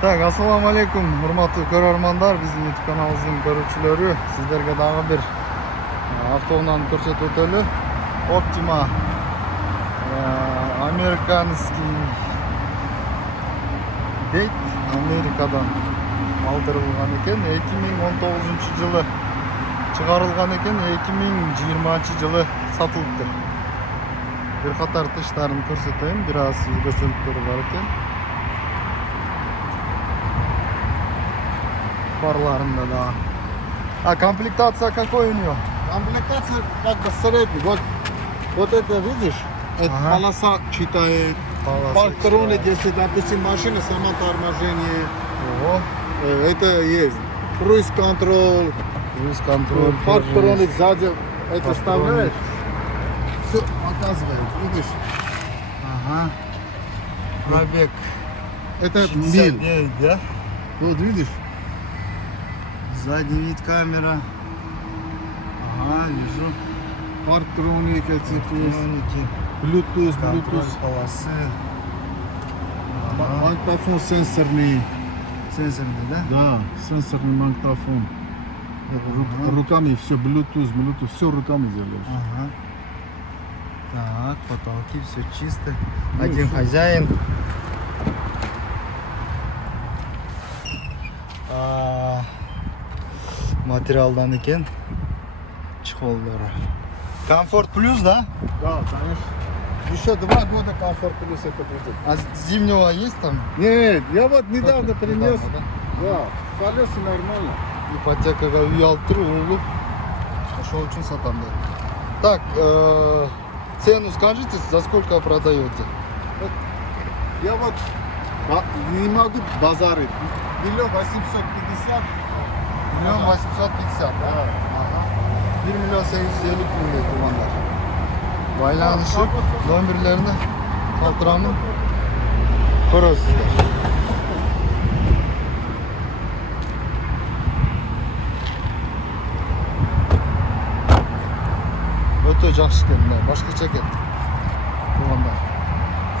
Так, assalomu alaykum, hurmatli ko'rarmanlar, bizning YouTube kanalımızın görüşçüleri. Sizlerge daha bir avtoundan ko'rsatib o'taylik. Optima amerikanskiy Date Amerikadan aldırılgan ekan, 2019-yılı çıkarılgan ekan, 2020-yılı satılıptır. Bir qator tışlarını ko'rsatayım, biraz uzatılıpları var ekan. Фарларында да. А комплектация какой у нее? Комплектация как бы средний. Вот это видишь? Это полоса читает. Парктроник, если, допустим, машина, сама торможение. Это есть. Круиз-контроль. Круиз-контроль. Парктроник сзади. Это вставляешь. Все показывает. Видишь? Ага. Пробег. Это 69, миль. да? Вот видишь? Задний вид камера. Ага, вижу. Парктроник эти есть. Парктроники. Bluetooth, Контроль Bluetooth. полосы. Магнитофон сенсорный. Сенсорный, да? Да, сенсорный магнитофон. Руками все, Bluetooth, все руками делаешь. Ага. Так, потолки, все чисто. Один хозяин. Материалдан екен. Чехолдары. Комфорт плюс, да? Да, конечно. Еще 2 года комфорт плюс это будет. А зимнего есть там? Нет, я вот недавно принес. Недавно, Да, колеса нормально. Ипотекаға үй алып тұр, ұлы. Ошол үшін сатам деді. Так, цену скажите, за сколько продаете? Я вот не могу базарить. 1 850 1 850, да? Ага. 1 milyon 850 bin lira kullanlar. Baylanışıp номерлерine kaldıramın көресіздер. Öte жақсы екен, башқача екен. Бұланда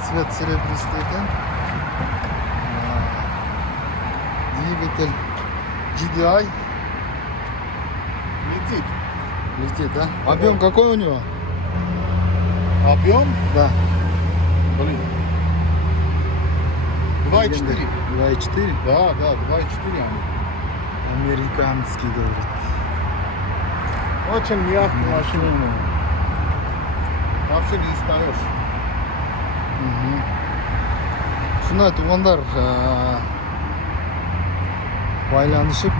цвет серебристый екен. Двигатель GDI. летит. Летит, да? Объем какой у него? Объем? Да. Блин. 2,4. 2,4. Да, 2,4. Американский, говорит. Очень мягкая машина. Вообще не устаешь. Şuna tuğanlar baylanışıp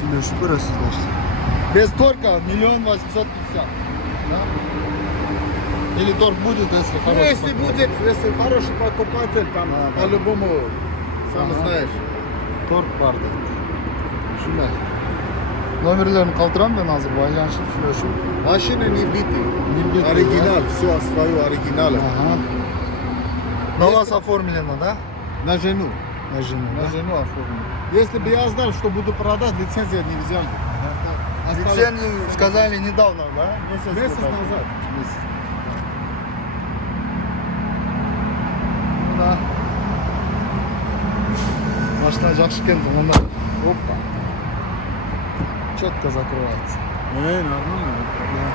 söyleşip görürsüzler. Без торка 1 850 000. Да? Или торг будет, если Ну, хороший? если будет, если хороший покупатель, там по-любому, сам знаешь. Торг var dedi. Şunlar. Номерлерін қалдырам ben hazır baylanışıp söyleşip. Машина не битый. Не битый, Оригинал, все свое оригинал. Ага. На вас оформлено, да? На жену. На жену, На да? жену оформлено. Если бы я знал, что буду продать, лицензия не взял. Лицензию сказали недавно, да? Месяц назад. Месяц. Ну да. Машина жақсы екен, онда. Опа. Четко закрывается. Нормально. Да.